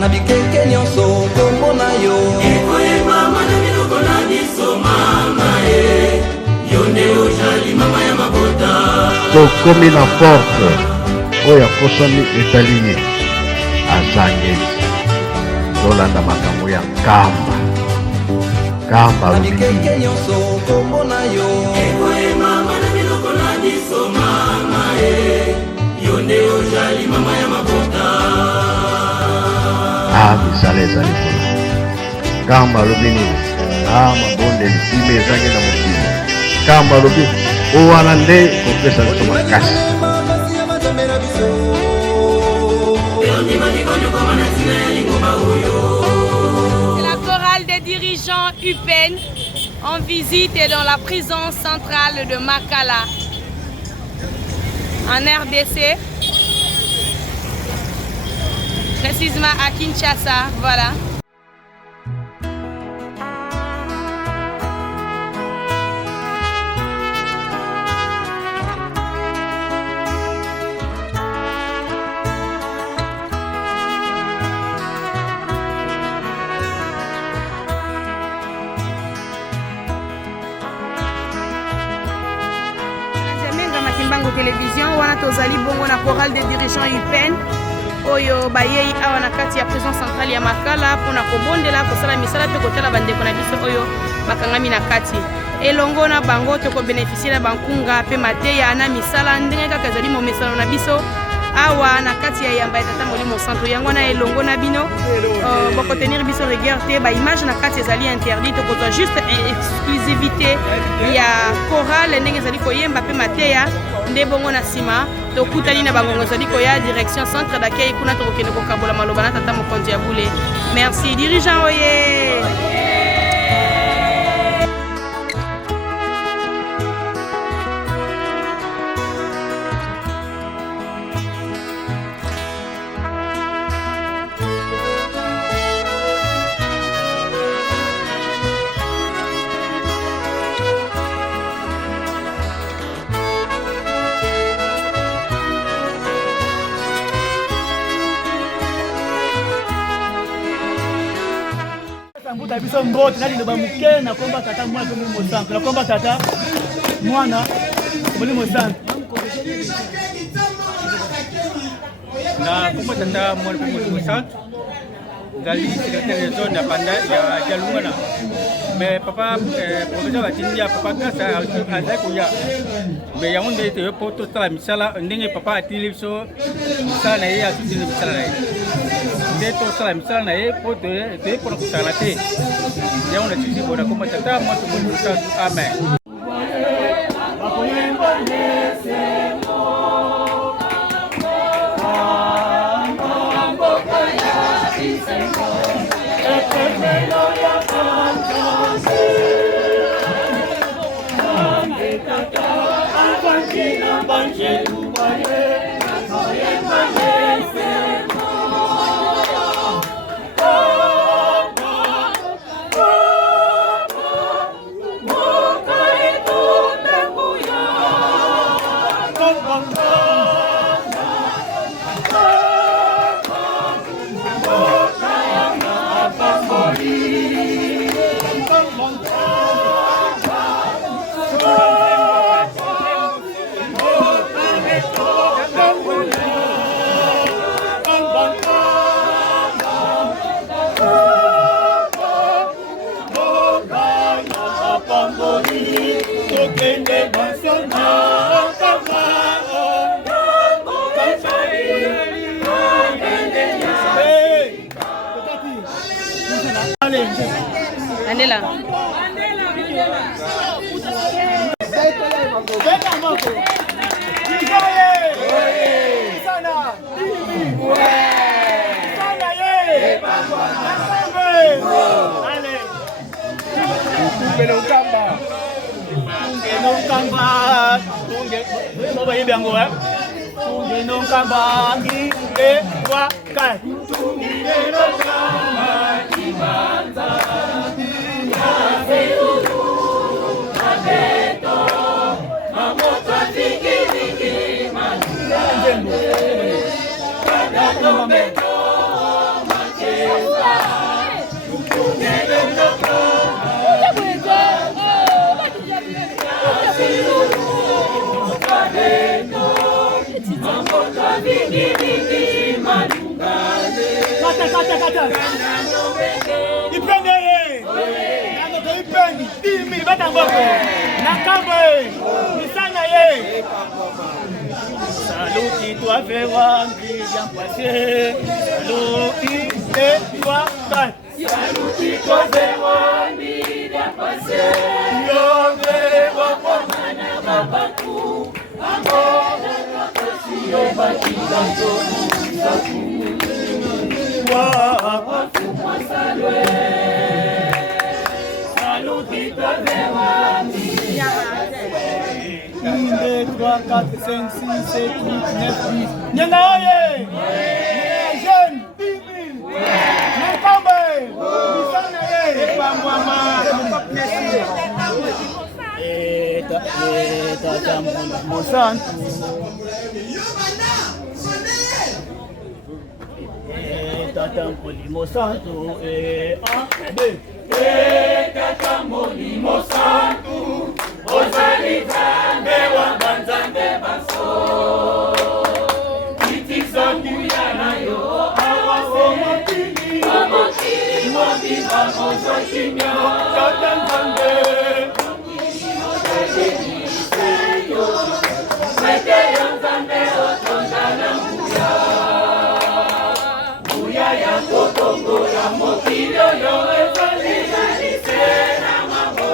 na bikeke nyonso kombo na yo ekoyeba mwana biloko na biso mama yonde ojali mama ya mabota tokomi na porte oyo akosami etali ye azangeli tolanda makambo ya nkamba na bikeke nyonso kombo na yo ekoyeba mwana biloko na biso mama yonde ojali mama ya mabota misala ezali kuna nkamba alobi nini mabondeli ime ezangi na mokili nkamba alobi owana nde kopesa biso makasi C'est la chorale des dirigeants UPEN en visite et dans la prison centrale de Makala en RDC, précisément à Kinshasa, voilà. Télévision wana tozali bongo na chorale des dirigeants UPEN oyo bayei awa na kati ya prison centrale ya Makala pona kobondela kosala misala pe kotala bandeko na biso oyo bakangami na kati elongo na bango toko bénéficier na bankunga pe mateya na misala ndenge kaka ezali momesano na biso awa na kati ya yamba etata molimo centre yango na elongo na bino boko tenir biso rigueur te ba image na kati ezali interdit tokozwa juste exclusivité ya chorale ndenge ezali koyemba pe mateya nde bongo na nsima tokutani na bangongo ezali koya direction centre d'accueil kuna tokokende kokabola maloba na tata mokonzi ya bule merci dirigeant oye. biso mbote nali loba muke na komba tata mwana pe mo sank na komba tata mwana boli mo sank na komba tata mwana pe mo sank ngali secrétaire de zone panda ya Jalungana mais papa professeur Atindia papa kasa azai kuya mais yango nde te poto tala misala ndenge papa atili biso misala na ye atutili misala na ye nde to sala misala na ye po te pona kusala te yango na tisi bona komba tata mwana pe mo sank amen. Andela. Kata. Ipende ye. Nando ipende. 10,000 bata mboko. Nakambe. Misana ye. Saluti toi verra bien passer. Saluti et toi pas. Saluti toi verra bien passer. Yo verra pour mana babaku. Amor yo bakilanto saku. Saluti toi verra bien. 1, 2, 3, 4, 5, 6, 7, 8, 9, 10. Nyenga oye! Jeune, 10,000. Nakambe! Misana ye! Tata Mosantu. Tata Molimo Santo. 1, 2. Tata Molimo Santo. Ozali Nzambe wa banzambe baso. Iti zangu ya nayo awa omotini. Omotini mobiba mozo kimya. Tata Nzambe. Mwete ya Nzambe otondana mbuya. Mbuya ya kotongo ya mokili oyo ezali na mabo.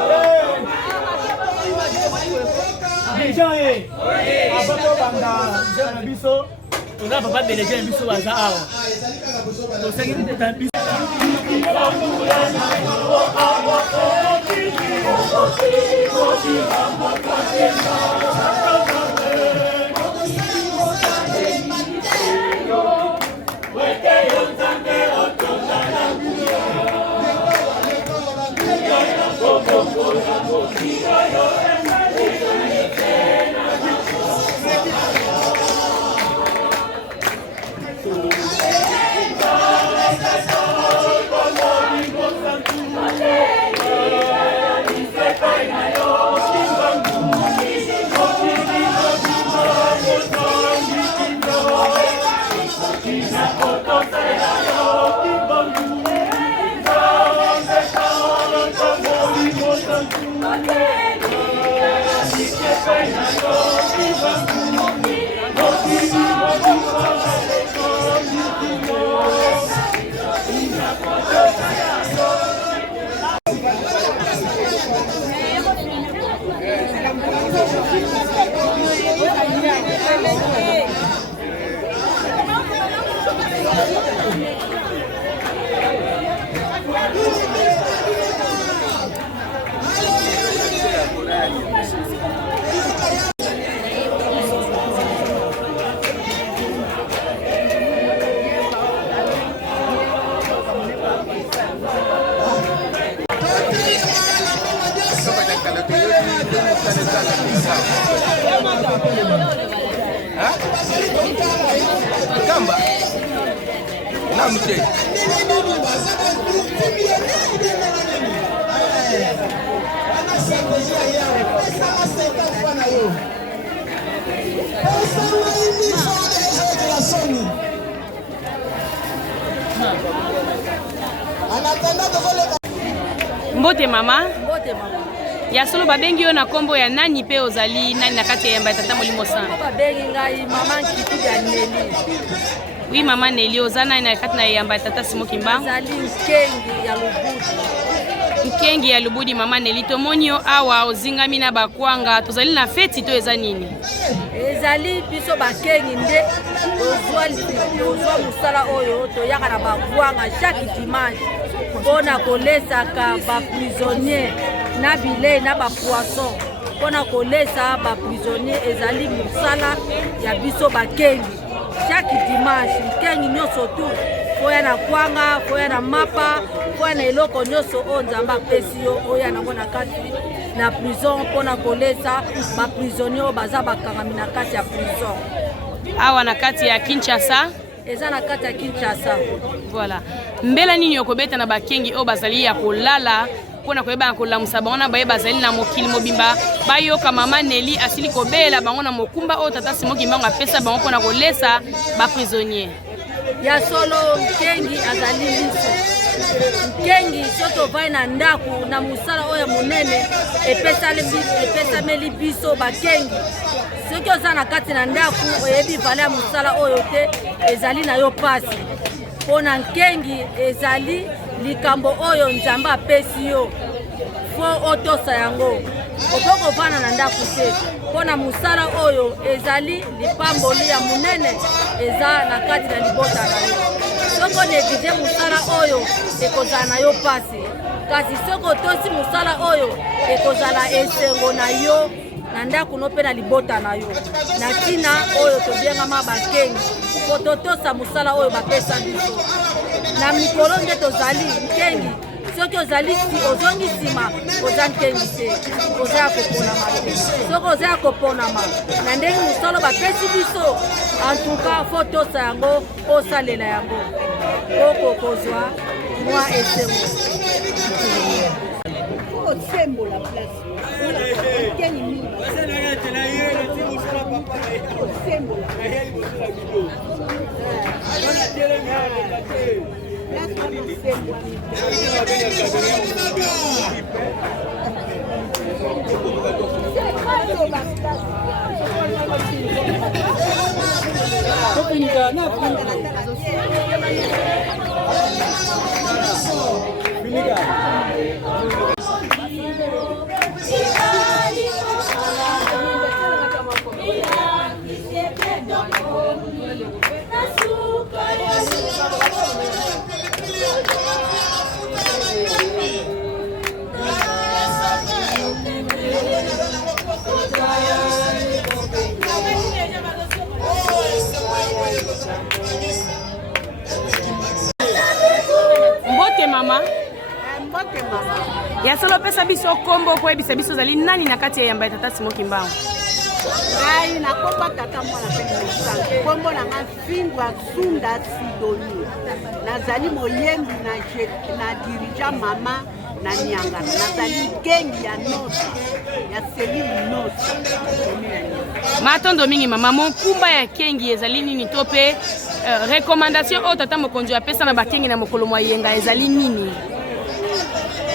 Jean ye. Abato banda na biso. Toza papa belege na biso baza awa. Tosengi teta biso. Kamba na mte Mbote mama. Ya solo babengi yo na kombo ya nani pe ozali nani na kati ya yamba Tata Molimo Santu. Babengi ngai mama Nkitu ya Neli. Oui mama Neli ozana na kati na yamba Tata Simo Kimbangu. Zali Nkengi ya Lubudi. Nkengi ya Lubudi mama Neli tomonio awa ozingami na bakwanga tozali na feti to eza nini? Ezali biso bakengi nde ozwa musala oyo toyaka na bakwanga chaque dimanche mpona kolesaka baprisonnier na bilei na bapoisson mpona kolesa baprisonnier ezali musala ya biso bakengi chaque dimanche nkengi nyonso tu foya na kwanga foya na mapa foya na eloko nyonso oyo Nzambe apesi yo oya nango na kati na prison mpona kolesa baprisonnier oyo baza bakangami na kati ya prison awa na kati ya Kinshasa. Eza na kati ya Kinshasa. Voilà. Mbela nini yokobeta na bakengi oyo bazali ya kolala pona koyeba kolamusa bango na baye bazali na mokili mobimba bayoka mama Nelly asili kobela bango na mokumba oyo tata Simon Kimbangu apesa bango pona kolesa ba prisonnier ya solo. Nkengi azali liso Nkengi soto vai na ndaku na musala oyo munene epesameli biso bakengi soki oza na kati na ndaku oyebi vale ya musala oyo te ezali na yo pasi pona Nkengi ezali likambo oyo Nzambe apesi yo fo otosa yango okoko vana na ndaku te pona musala oyo ezali lipamboli ya munene eza na kati na libota na yo soko neglige musala oyo ekozala na yo pasi kasi soko otosi musala oyo ekozala esengo na yo na ndaku no mpe na libota na yo na ntina oyo tobengama bakengi po totosa musala oyo bapesa biso na mikolo nde tozali Nkengi soki ozali ozongi nsima oza Nkengi te oza ya koponama te soki oza ya koponama na ndenge mosala bapesi biso antuka fo tosa yango osalela yango okokozwa mwa esengo osembola place Nkengi mingi osembola Mbote mama. Mbote mama. Ya solo pesa biso kombo po ebisa biso zali nani na kati ya yamba tata Simon Kimbangu. Ngai na komba tata mwana pe kombo na ngafingwa Sunda Sidoni. Nazali moyembi na dirija mama na Nyanga. Nazali Nkengi ya Nosi. Ya Selili Nosi. Matondo mingi mama mokumba ya Kengi ezali nini tope recommandation o tata mokonzi apesa na bakengi na mokolo mwa yenga ezali nini?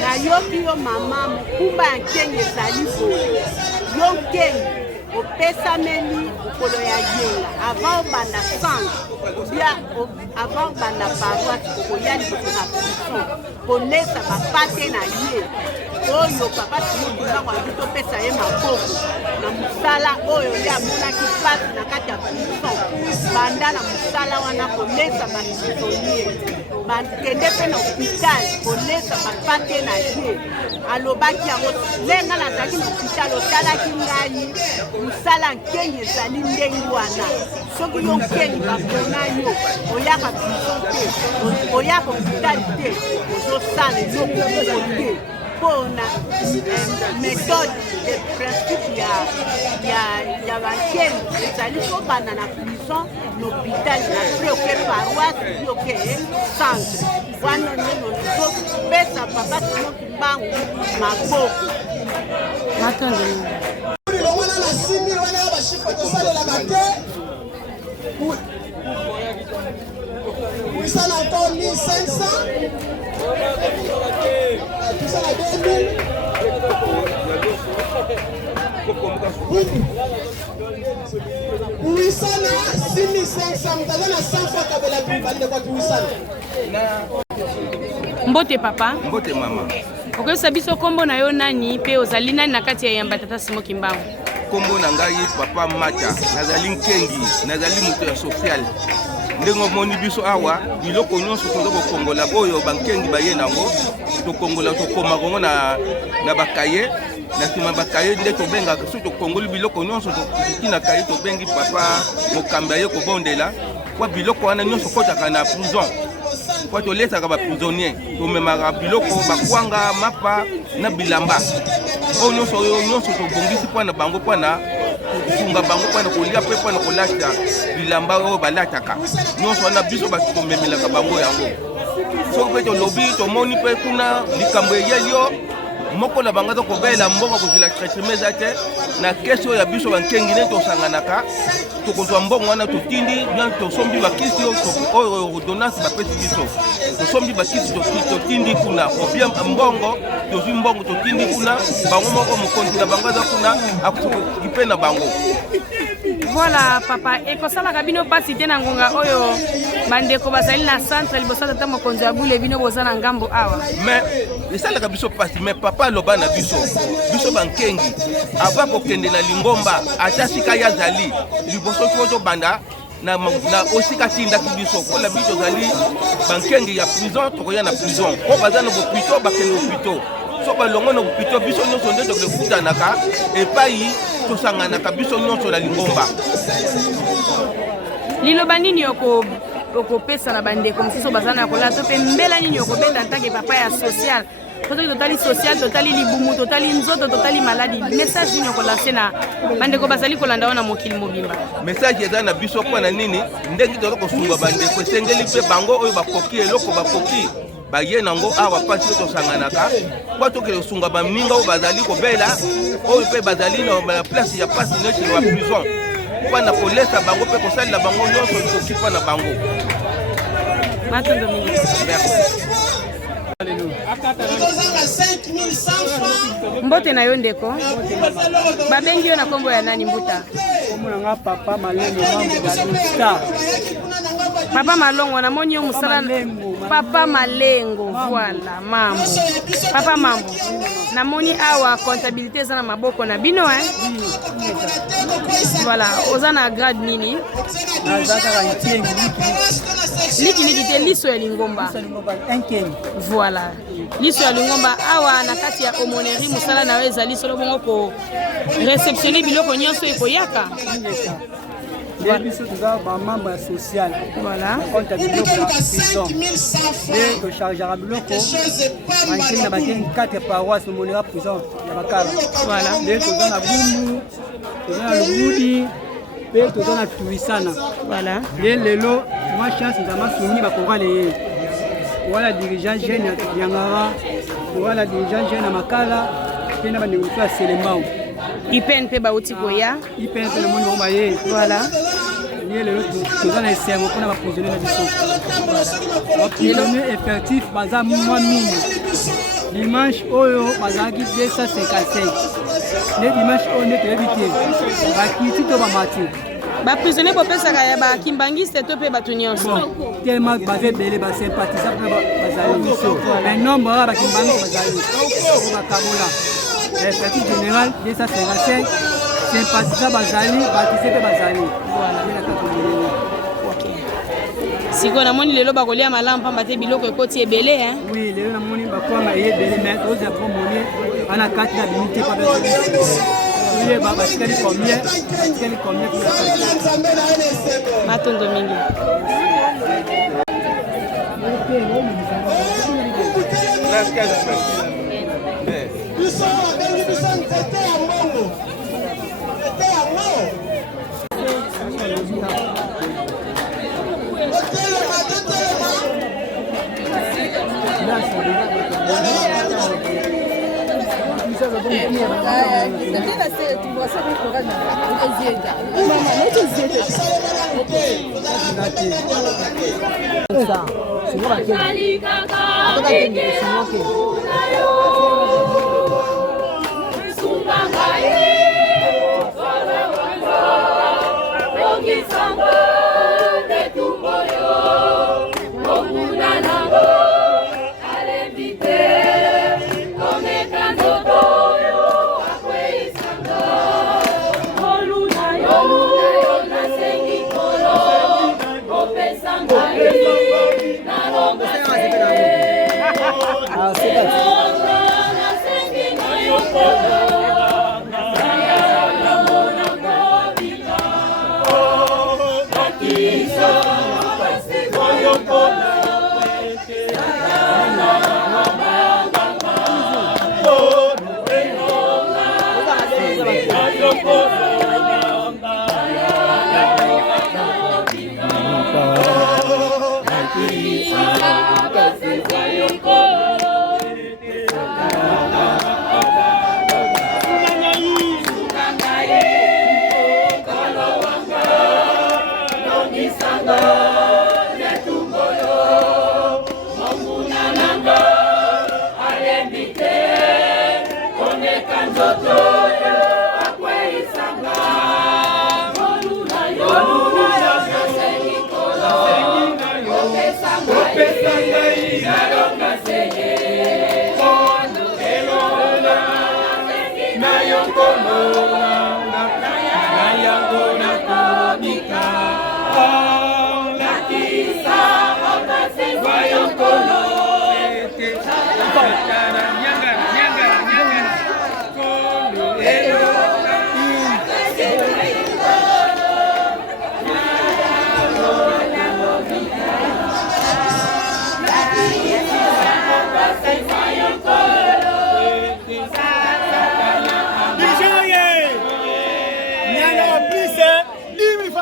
Na yoki yo mama mokumba ya Nkengi ezali boye. Yo Nkengi opesameli mokolo ya yenga avant banda sang bien avant banda paroisse kokoya liboso na prison kolesa bapate na ye oyo papa Simon Kimbangu azi topesa ye maboko na musala oyo nde amonaki pasi na kati ya prison banda na musala wana kolesa baprisonnier bakende mpe na hopital kolesa bapate na ye alobaki yango lenga nazalaki na hopital otalaki ngai musala Nkengi ezali ndenge wana soki yo Nkengi bapona yo oyaka prison te oyaka hopital te ozosala eloko moko te mpona méthode de principe ya Bankengi ezali kobanda na prison na hopital na pre oke paroisse bi oke centre wana neno zopesa papa Simon Kimbangu maboko wana na 6000 wana ya bashifre tosalelaka te wisana encore 1500 tosala 2000 wisana 6500 mutaza na 100 fois kabela bande kwa wisana Mbote papa. Mbote mama. Okoyesa biso kombo na yo nani pe ozali nani na kati ya yamba tata Simon Kimbangu? Kombo na ngai papa Mata, nazali Nkengi, nazali moto ya social. Ndengo moni biso awa, biloko nyonso tozo kokongola oyo bankengi baye nango, tokongola tokoma kongo na bakaye, na sima bakaye nde tobenga so tokongoli biloko nyonso tokina kaye tobengi papa mokambi aye kobondela, kwa biloko wana nyonso kotaka na prison. Kwa tolesaka ba prisonnier, tomemaka biloko bakwanga mapa na bilamba. O nyonso tobongisi pwana bango pwana kunga bango pwana kolia pe pwana kolata bilamba oyo balataka. Nyonso wana biso batomemelaka bango yango. So pe to lobby to moni pe kuna likambo yelio moko na bango tokobela mbongo kozwela traitement eza te na kesi oyo ya biso bankengi nde tosanganaka tokozwa mbongo wana totindi bien tosombi bakisi oyo ordonnance bapesi biso tosombi bakisi totindi kuna obien mbongo tozwi mbongo totindi kuna bango moko mokonzi na bango aza kuna akosoki mpe na bango. Voilà papa ekosalaka bino mpasi te na ngonga oyo bandeko bazali na centre liboso tata mokonzi ya bule bino boza na ngambo awa mais esalaka biso mpasi mais papa aloba na biso bankengi ava kokende na lingomba ata sika ye azali liboso ti ozobanda na osika tindaki biso mpona biso ozali bankengi ya prison tokoya na prison oyo baza na bopito bakende bopito so balongo na bopito biso nyonso nde tokokutanaka epai tosanganaka biso nyonso na lingomba. liloba nini okopesa na bandeko mosusu baza na kolela to mpe mbela nini okobenda ntanke papa ya social soki totali social totali libumu totali nzoto totali maladi message nini okolanse na bandeko bazali kolanda wana mokili mobimba? Message eza na biso mpona nini ndenge toza kosunga bandeko esengeli mpe bango oyo bakoki eloko bakoki baye nango awa mpasi tosanganaka mpo tokende kosunga baminga oyo bazali kobela oyo mpe bazali na place ya mpasi neti ya prison mpo na kolesa bango mpe kosalela bango nyonso ekoki mpo na bango. Matondo mingi. Mbote na yo ndeko babengi yo na kombo ya nani mbuta? Papa Malengo mambo ya star. Papa Malongo namoni yo musala Papa Malengo voilà mambo Papa mambo namoni awa comptabilité za na maboko na bino voilà oza na grade nini? Liki te liso ya lingomba voilà liso ya lingomba awa na kati ya aumônerie musala na yo ezali solo bongo ko réceptionner biloko nyonso ekoyaka. biso toza bamembre ya social voilà konta biloko ya prison nde tochargera biloko bankeli na bakeni 4 paroisse momonera prison ya bakala voilà nde toza na Bumbu toza na Lubudi mpe toza na Tuisana voilà nde lelo mwa chance nzama suni bakongale ye wala dirigeant jeune ya Yangara wala dirigeant jeune ya Makala mpe na bandeko mosusu ya Selembao IPN mpe bauti koya IPN mpe le moni bomba ye voilà ye lelo toza na esengo mpona baprisonnier na biso baprisonnier effectif baza mwa mingi dimanche oyo bazalaki 255 nde dimanche oyo nde toyebi te bakiti to bamati baprisonnier bopesaka ya bakimbangiste to mpe bato nyonso tellement baza ebele basympathisa mpona bazali biso mais nombre oyo bakimbangiste bazali bakabola effectif général 255 sympathisant bazali batise mpe bazali sikoyo namoni lelo bakolia malamu pamba te biloko ekoti ebele oui lelo namoni bakwanga eye ebele mais tozala promoni wana kati na bimite pa oye batikali combien matondo mingi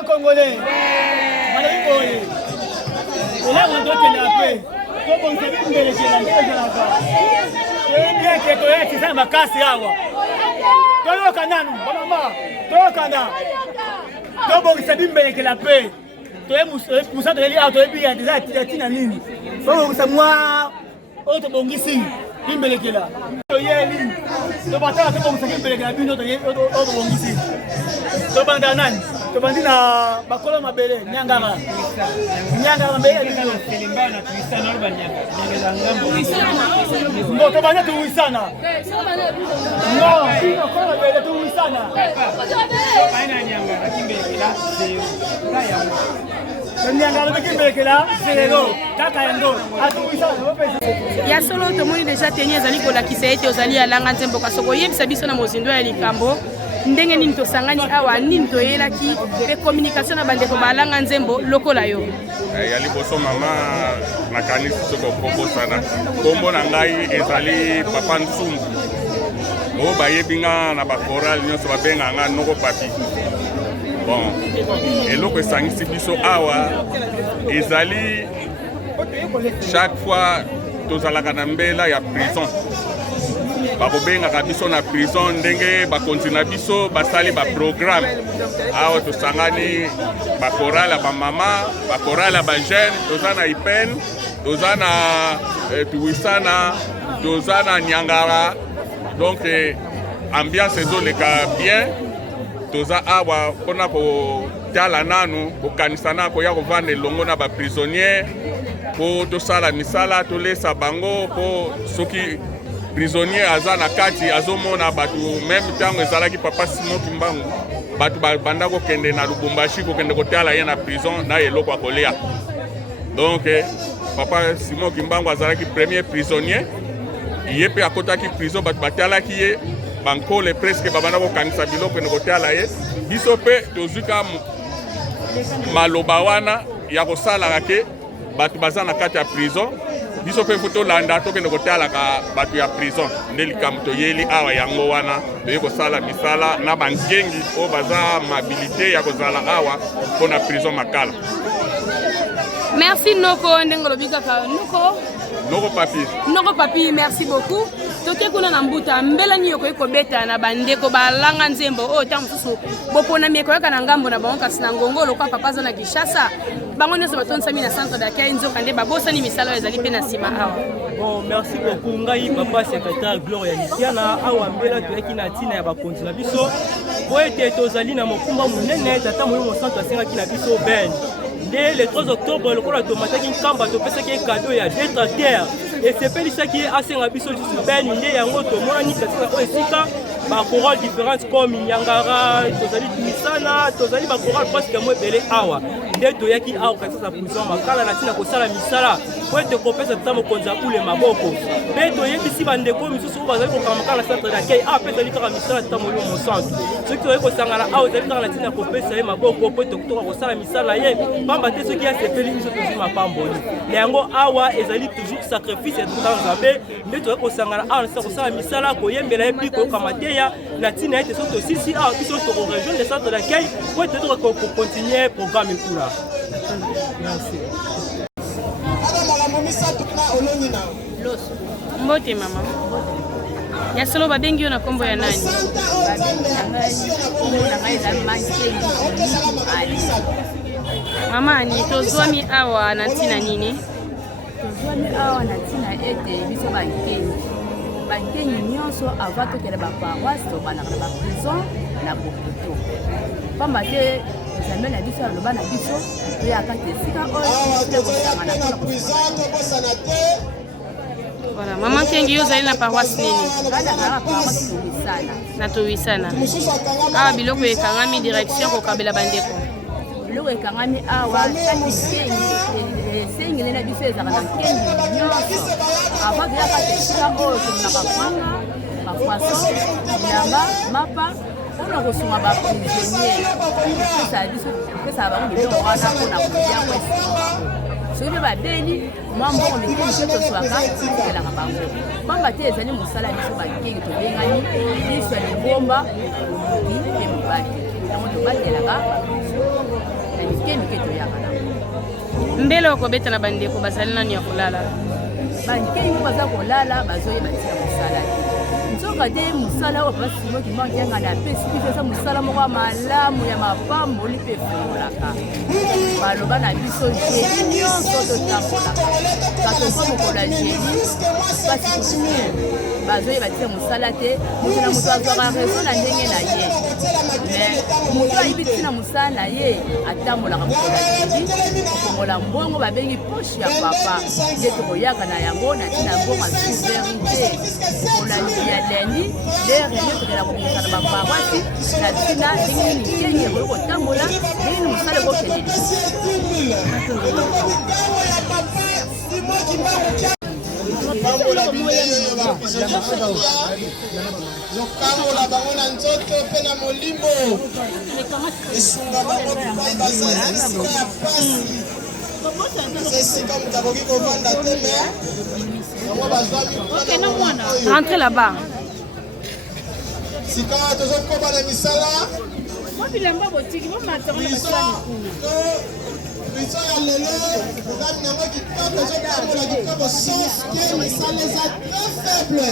Congolais. Là, on doit tenir la paix. Comme on s'est dit, on est tobandi na bakolo mabele nyangara mabele selembana tuisana ro banyanga nyangara ngambo ngo tobandi tuisana no sino kola bele tuisana baina nyangara kimbekela zero ya nyangara kimbekela zero kaka ndo atuisana ya solo tomoni déjà tenye ezali kolakisa ete ozali alanga nzembo kasoko yebisa biso na mozindo ya likambo ndenge nini tosangani awa nini toyelaki pe communication na bandeko balanga nzembo lokola yo ya liboso mama nakanisi soko kobosana kombo na ngai ezali papa Nsumbu o bayebinga na bakoral nyonso babenga nga noko papi bon eloko esangisi biso awa ezali chaque fois tozalaka na mbela ya prison bakobengaka biso na prison ndenge bakontina biso basali baprogramme awa tosangani bakorala bamama bakorala bajeune toza na IPEN toza na tuwisana toza na Nyangara donc ambiance ezoleka bien toza awa mpona kotala nanu kokanisa na koya kovanda elongo na baprisonniere po tosala misala tolesa bango po soki prisonnier aza na kati azomona batu même ntango ezalaki papa Simon Kimbangu batu banda kokende na Lubumbashi kokende kotala ye na prison na eloko akolia donc papa Simon Kimbangu azalaki premier prisonnier ye pe akotaki prison batu batalaki ye bankole presque babanda kokanisa biloko ne kotala ye biso pe tozuka maloba wana ya kosalaka ke batu baza na kati ya prison biso pe foto landa tokende kotalaka batu ya prison nde likambo toyeli awa yango wana toye kosala misala na bangengi oyo baza mabilité ya kozala awa mpona prison makala. Merci Noko ndenge olobi kaka Noko papi merci beaucoup. Toke kuna na mbuta mbela ni yoko ekobeta na bandeko balanga nzembo o ta mususu bopona mieko yaka na ngambo na bango kasi na ngongolo kwa papa za na Kishasa bango nyonso batonsa mi na centre d'accueil nzoka nde babosani misala ezali pe na sima awa. Bon merci beaucoup ngai papa secrétaire Gloria Lisiana awa mbela toyaki na tina ya bakonzi na biso po ete tozali na mokumba munene tata moyo mo centre asengaki na biso ben nde le 3 octobre lokola tomataki nkamba topesaki cadeau ya détracteur esepelisaki asenga biso lisusu ben nde yango tomonani katika oyo esika bakorale différente comme Nyangara tozali tumisana tozali bakorale presque mo ebele awa nde toyaki awa katika prison makala na tina kosala misala po ete kopesa tata mokonzi akule maboko mpe toyebisi bandeko misusu oyo bazali kokanga makala na centre d'accueil awa mpe ezali kaka misala tata molimo mosantu soki toyei kosangana awa ezali kaka na tina kopesa ye maboko po ete kotoka kosala misala ye pamba te soki asepeli biso tozwi mapamboli na yango awa ezali toujours sacrifice ya tata nzambe nde toyei kosangana awa na tina kosala misala koyembela ye mpi koyoka mateya na tina ete soki tosisi awa biso tokorejoindre le centre d'accueil po ete tokokontinue programme ekula. Merci. Mbote mama. Ya solo babengi yo na kombo ya nani? Mama ni tozwami awa na ntina nini? Tozwami awa na ntina ete biso bankengi nyonso avant tokende baparoise tobanaka na baprison na bopoto. Pamba te nzambe na biso aloba na biso toyaka te esika oyo tokosangana mpona kosana te. Voilà, Maman Kengi ozali na paroisse nini? Balaka paroisse Towisana. Na Towisana. Awa biloko ekangami direction kokabela bandeko. Biloko ekangami awa esengi na biso ezalaka na nkengi nyonso. Avant toyaka te esika oyo tomonaka kwanga, bapoisson, bilamba, mapa mpona kosunga baprisonnier. Pesa bango biloko wana mpona kolia kwesi. Soki mpe babeli mwa mbongo mikili tozwaka tokelaka bango. Pamba te ezali mosala biso bakengi tobengani biso ya libomba omoki mpe mobali. Yango tobatelaka na mike toyaka nango. Mbele okobeta na bandeko bazali nani ya kolala? Bankengi baza kolala bazoyeba tia mosala te. Nzoka te mosala oyo papa Simon Kimbangu na apesi biso eza mosala moko ya malamu ya mapamboli mpe efungolaka. Baloba na biso jeli nyonso totambolaka. Katokwa mokolo ya jeli pasi kutini bazoyeba tia mosala te. Moto na moto azwaka rezo na ndenge na ye. Mais moto ayibi tina mosala na ye atambolaka mokolo ya jeli kokongola mbongo babengi poche ya papa. Nde tokoyaka na yango na tina mbongo ya souveraineté. Mokolo ya lendi les réunions de la communauté de baparoisi na tina ndenge nini kengi ekoki kotambola ndenge nini mosala ekokende. lokambola bango na nzoto mpe na molimo esunga bango pai bazali esika ya pasi eza esika moto akoki kovanda te me yango bazwami Rentrez là-bas. sika tozokoba na misala prison ya lelo ezali nango kitoko ezotambola kitoko sauf que misala eza très faible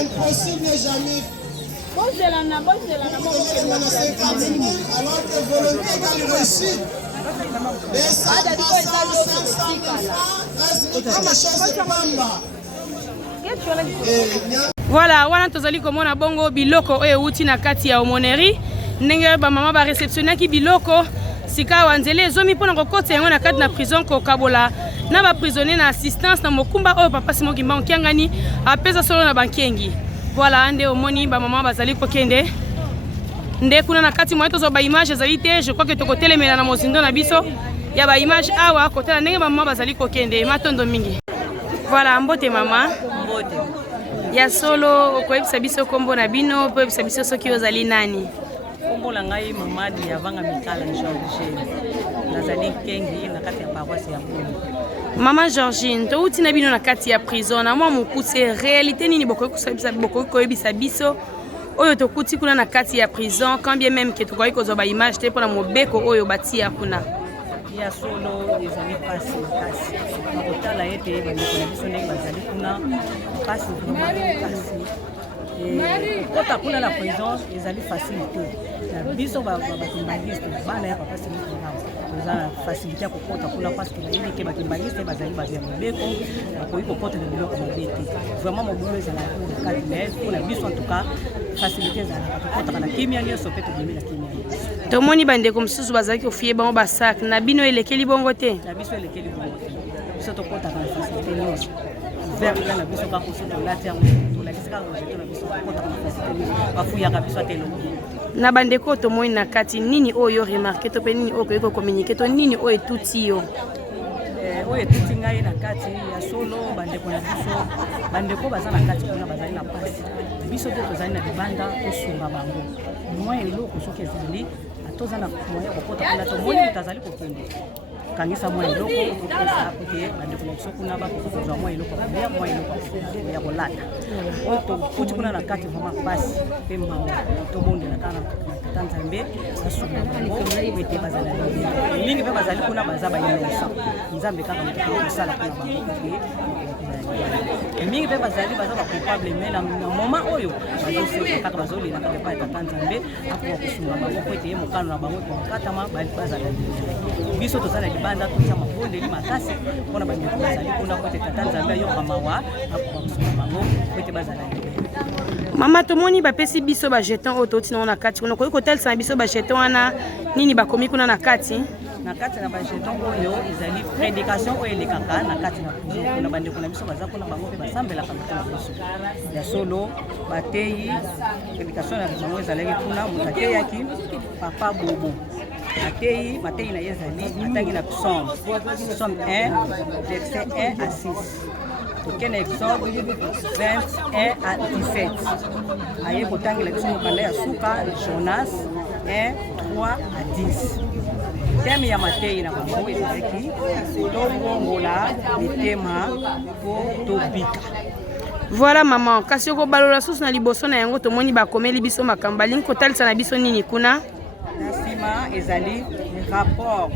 impossible jamais na 50 000 alors que volonté égale réussite. Mais ça passe à 500 000 francs, reste pas ma chance de pamba. Voilà, wana tozali komona bongo biloko oyo uti na kati ya omoneri ndenge ba mama ba réceptionnaki biloko sika wanzele ezomi mpona kokota yango na kati na prison kokabola na ba prisonnier na assistance na mokumba oyo papa Simon Kimbangu kiangani apesa solo na bankengi. Voilà, nde omoni ba mama bazali kokende nde kuna na kati mwa tozo ba image ezali te. Je crois que tokotelemela na mozindo na biso ya ba image awa kotala ndenge ba mama bazali kokende matondo mingi. Voilà, mbote mama. Mbote. Ya solo koyebisa biso kombo na bino koyebisa biso soki ozali nani? Kombo la ngai Mamadi Yavanga Mikala Georgine. Nazali kengi na kati ya paroisse ya Puni. Mama Georgine, to uti na bino na kati ya prison na mwa mokuse réalité nini bokoki koyebisa biso oyo tokuti kuna na kati ya prison quand bien même que tokoki kozwa ba image te mpona mobeko oyo batia kuna. Ya solo ezali pasi makasi. Nakotala ete bandeko na biso ndenge bazali kuna pasi vraiment pasi. Kota kuna na prison ezali facilité. Na biso batimbaliste bana ya papa Simon Kimbangu. Oza facilité ya kokota kuna parce que nayebi ke batimbaliste bazali bazia mobeko bakoki kokota na biloko mabete. Vraiment mobulu ezala na kati mais kuna biso en tout cas facilité ezala kokota na kimia nyonso pe tobimi na kimia. Tomoni bandeko mosusu bazali kofie bango basak na bino elekeli bongo te. Na biso elekeli bongo te. Biso tokota na facilité nyonso. Vers la biso ka kosoto la terre to la kisaka na biso kota na facilité bafuya biso atelo. Na bandeko tomoni na kati nini oyo remarqué to pe nini oyo ko communiquer to nini oyo tuti yo. Oyo tuti ngai na kati ya solo bandeko na biso bandeko baza na kati kuna bazali na pasi. Biso te tozali na libanda to sunga bango. Moi eloko soki ezali toza na moya kokota kuna to moni mutazali kokende. kangisa mwa eloko topesa kote bandeko na biso kuna bakozwa mwa eloko ya mwa eloko ya kolata oyo tokuti kuna na kati vraiment pasi mpe mawa tobondela kaka na tata nzambe asuka bango ete bazala mingi mpe bazali kuna baza bainosa nzambe kaka moto kosala kuna bango mingi mpe bazali baza bacoupable me na moment oyo bazoseka kaka bazolela kaka epai tata nzambe akoka kosunga bango po ete ye mokano na bango ekokatama bazala biso toza na libanda toza mabondeli makasi mpona bandeko bazali kuna po ete tata nzambe ayoka mawa akoka kosunga bango po ete bazala mama tomoni bapesi biso bajeton oyo touti nango na kati kuna koki kotalisa na biso bajeton wana nini bakomi kuna na kati na kati na bajeton oyo ezali prédication oyo elekaka na kati na prison kuna bandeko na biso baza kuna bango mpe basambelaka moto na biso ya solo bateyi prédication na bango ezalaki kuna moto ateyaki papa bobo ateyi mateyi na ye ezali atangi na psaume 1 verset 1 à 6 tokende Exode 21 à 17 aye kotangela biso mokanda ya suka Jonas 1 3 à 10 teme ya mateyi na bango ezalaki tobongola mitema mpo tobika. Voilà maman kasi okobalola susu na liboso na yango tomoni bakomeli biso makambo balingi kotalisa na biso nini kuna na nsima ezali rapport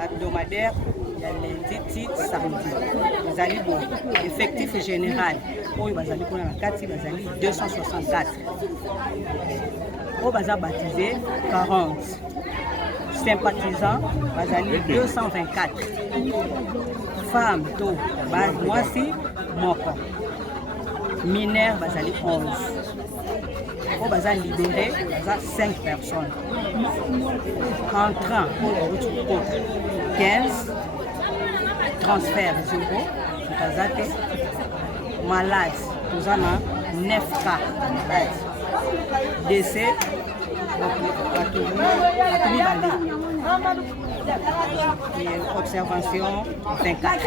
hebdomadaire ya lundi samedi ezali bon effectif général oyo bazali kuna na kati bazali 264 oyo baza baptisé 40 sympathisants bazali 224 femme to mwasi moko mineur bazali 11 oyo baza libéré baza 5 personnes entrant oyo 15 transfert 0 toza te malade toza na 9 cas malade décès bato mibale observation 24.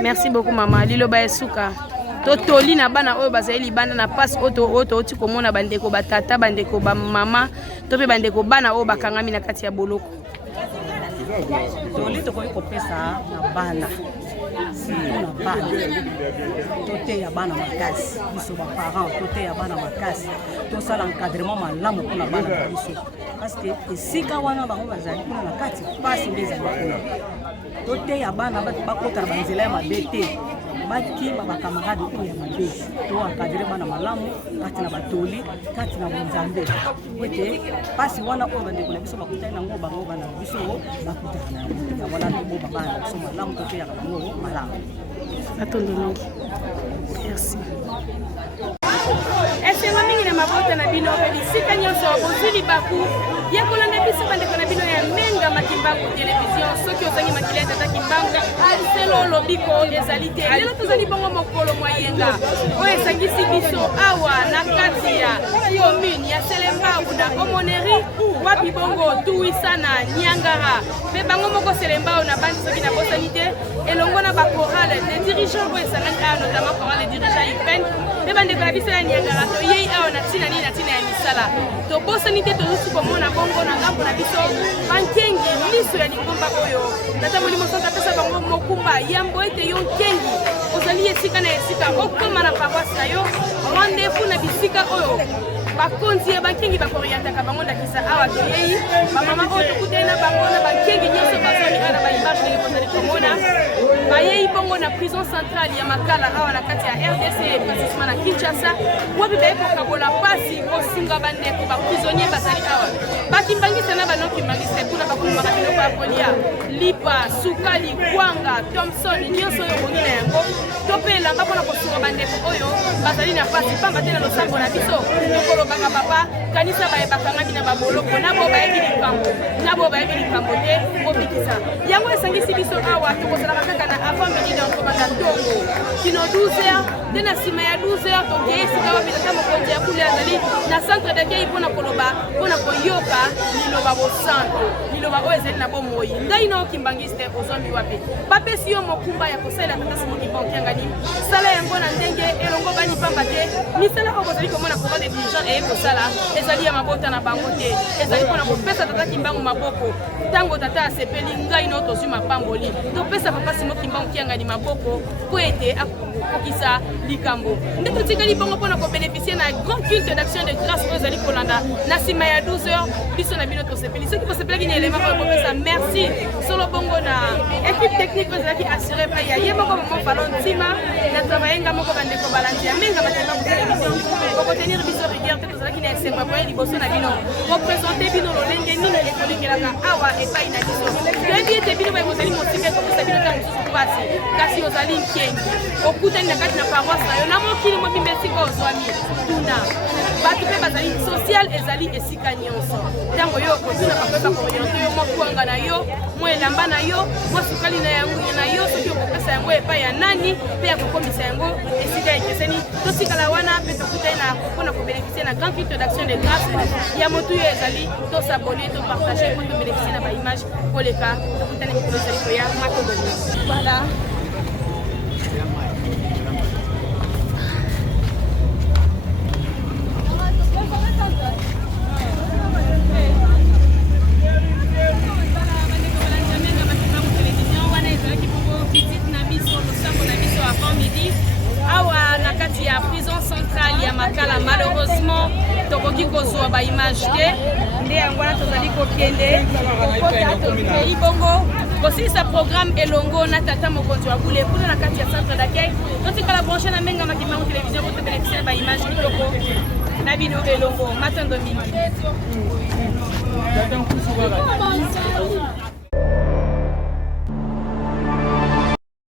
Merci beaucoup maman liloba esuka totoli na bana oyo bazali libanda na passe oyo touti komona bandeko batata bandeko bamama to mpe bandeko bana oyo bakangami na kati ya boloko toli tokoki kopesa na bana surtout na bana toteya bana makasi biso baparent toteya bana makasi tosala encadrement malamu mpona bana na biso parce que esika wana bango bazali kuna na kati pasi nde ezali kuna toteya bana bakota na banzela ya mabe te bakima bakamarade oyo ya mabe to encadre bana malamu kati na batoli kati na bonzambe ete pasi wana oyo bandeko na biso bakutani nango bango bana na biso bakutana na wana toboba bana na biso malamu toteyaka bango malamu atondo mingi merci esengo mingi na mabota na bino mpe bisika nyonso bozwi libaku ya kolanda biso bandeko na bino ya menga makimbangu televizio soki ozangi makili ya tata kimbangu selo lobiko ezali te lelo tozali bongo mokolo mwayenga oyo esangisi biso awa na kati ya commune ya Selembao na Omoneri wapi bongo tuwisa na Niangara mpe bango moko Selembao na bandi soki na bosani te elongo na bakorale de dirigeant oyo esangani awa notamment korale dirigeant UPEN mpe bandeko na biso ya Niangara toyei awa na ntina nini na ntina ya misala tobosani te tozuti komona bongo na ngambo na biso bankengi miso ya likomba oyo tata molimo santo apesa bango mokumba yambo ete yo nkengi ozali esika na esika okoma na paroisse na yo rendez-vous na bisika oyo bakonzi ya bankengi bakorientaka bango ndakisa awa toyei bamama oyo tokutani na bango na bankengi nyonso bazali awa na baimage ndenge bozali komona bayei bongo na prison centrale ya Makala awa na kati ya RDC précisement na Kinshasa wapi baye kokabola pasi kosunga bandeko baprisonnier bazali awa bakimbangisa na banokimbangisa kuna bakumaka biloko ya kolia lipa sukali kwanga Thompson nyonso oyo bongi na yango tope elanga mpona kosunga bandeko oyo bazali na pasi pamba te na losambo na biso tokolobaka papa kanisa bayebakangaki na baboloko nabo bayebi likambo te obikisa yango esangisi biso awa tokozalaka kaka na avant midi na komanda ntongo kino 12h nde na nsima ya 12h tokei esika wapi tata mokonzi ya kule azali na centre d'accueil mpona koloba mpona koyoka liloba bosanto liloba oyo ezali na bomoi ngai na okimbangisi te ozombi wapi bapesi yo mokumba ya kosalela tata simoki bonkiangani sala yango na ndenge elongo bani pamba te misala oyo bozali komona courant de dirigeant eye kosala ezali ya mabota na bango te ezali mpona kopesa tata kimbangu mabota maboko ntango tata asepeli ngai no tozwi mapamboli topesa papa Simon Kimbangu kiangani maboko po ete akokisa likambo nde totikali bongo mpona kobénéficie na grand culte d'action de grâce oyo ezali kolanda na nsima ya 12 heures biso na bino tosepeli soki bosepelaki na élément oyo kopesa merci solo bongo na équipe technique oyo ezalaki assuré pa ya ye moko mama falon ntima na travayenga moko bandeko balandi ya menga batema ku télévision kokotenir biso rigueur te tozalaki na esengo boye liboso na bino koprésente bino lolenge nini ekolingelaka awa epai na biso toyebi ete bino boye bozali motika ekopesa bino ntango mosusu mpasi kasi ozali nkengi okutani na kati na paroisse na yo na mokili mobimba esika ozwami tuna bato mpe bazali social ezali esika nyonso ntango yo okotuna bakoyeba kooriente yo mwa kwanga na yo mwa elamba na yo mwa sukali na yo soki okopesa yango epai ya nani mpe ya kokomisa yango esika ekeseni totikala wana mpe tokutani na mpona kobénéficie na grand culte d'action de grâce ya motu oyo ezali tosabone topartage mpo tobénéficie na baimage koleka tokutani mikolo ezali koya matodoni voilà. Awa na kati ya prison centrale ya Makala malheureusement tokoki kozwa ba image te nde yango wana tozali kokende kokota tokei bongo kosilisa programme elongo na tata mokonzi wa bule kuna na kati ya centre d'accueil totikala branche na menga Kimbangu télévision pour te bénéficier ba image kitoko na bino elongo matando mingi